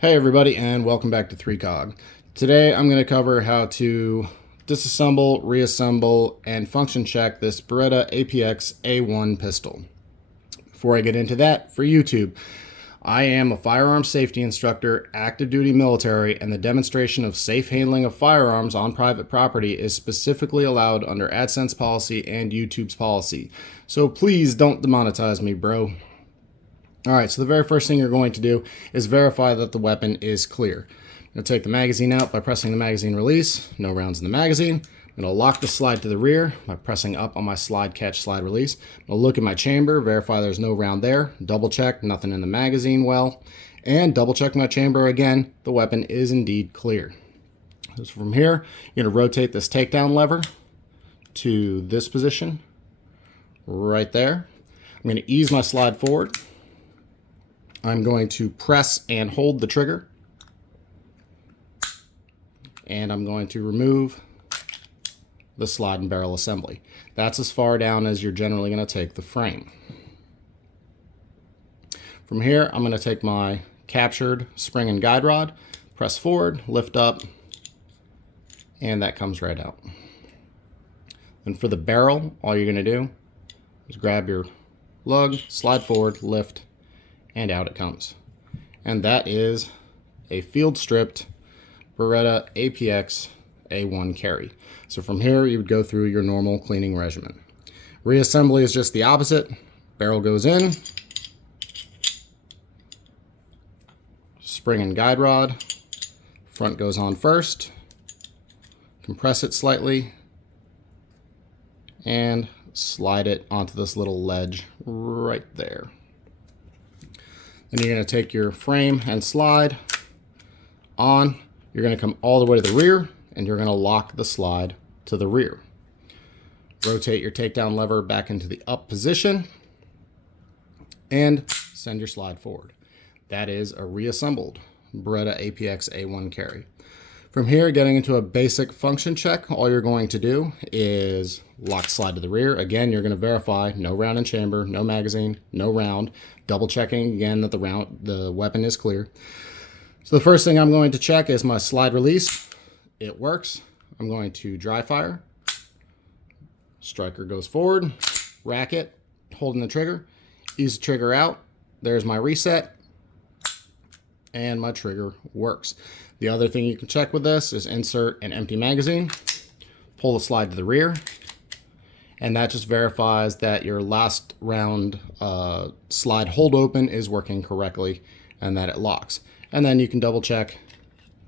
Hey everybody, and welcome back to 3COG. Today I'm going to cover how to disassemble, reassemble, and function check this Beretta APX A1 pistol. Before I get into that, for YouTube, I am a firearms safety instructor, active duty military, and the demonstration of safe handling of firearms on private property is specifically allowed under AdSense policy and YouTube's policy. So please don't demonetize me, bro. Alright, so the very first thing you're going to do is verify that the weapon is clear. I'm going to take the magazine out by pressing the magazine release. No rounds in the magazine. I'm going to lock the slide to the rear by pressing up on my slide catch slide release. I'm going to look at my chamber, verify there's no round there. Double check, nothing in the magazine well. And double check my chamber again. The weapon is indeed clear. So from here, you're going to rotate this takedown lever to this position right there. I'm going to ease my slide forward. I'm going to press and hold the trigger, and I'm going to remove the slide and barrel assembly. That's as far down as you're generally going to take the frame. From here, I'm going to take my captured spring and guide rod, press forward, lift up, and that comes right out. And for the barrel, all you're going to do is grab your lug, slide forward, lift, and out it comes. And that is a field stripped Beretta APX A1 carry. So from here you would go through your normal cleaning regimen. Reassembly is just the opposite. Barrel goes in, spring and guide rod, front goes on first, compress it slightly, and slide it onto this little ledge right there. Then you're going to take your frame and slide on. You're going to come all the way to the rear, and you're going to lock the slide to the rear. Rotate your takedown lever back into the up position, and send your slide forward. That is a reassembled Beretta APX A1 carry. From here, getting into a basic function check, all you're going to do is lock slide to the rear. Again, you're going to verify no round in chamber, no magazine, no round. Double checking again that the weapon is clear. So the first thing I'm going to check is my slide release. It works. I'm going to dry fire. Striker goes forward, rack it, holding the trigger, ease the trigger out. There's my reset, and my trigger works. The other thing you can check with this is insert an empty magazine, pull the slide to the rear, and that just verifies that your last round slide hold open is working correctly and that it locks. And then you can double check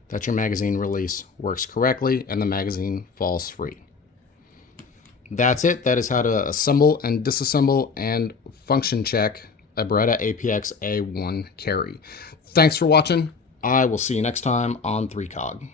that your magazine release works correctly and the magazine falls free. That's it. That is how to assemble and disassemble and function check a Beretta APX A1 carry. Thanks for watching. I will see you next time on 3COG.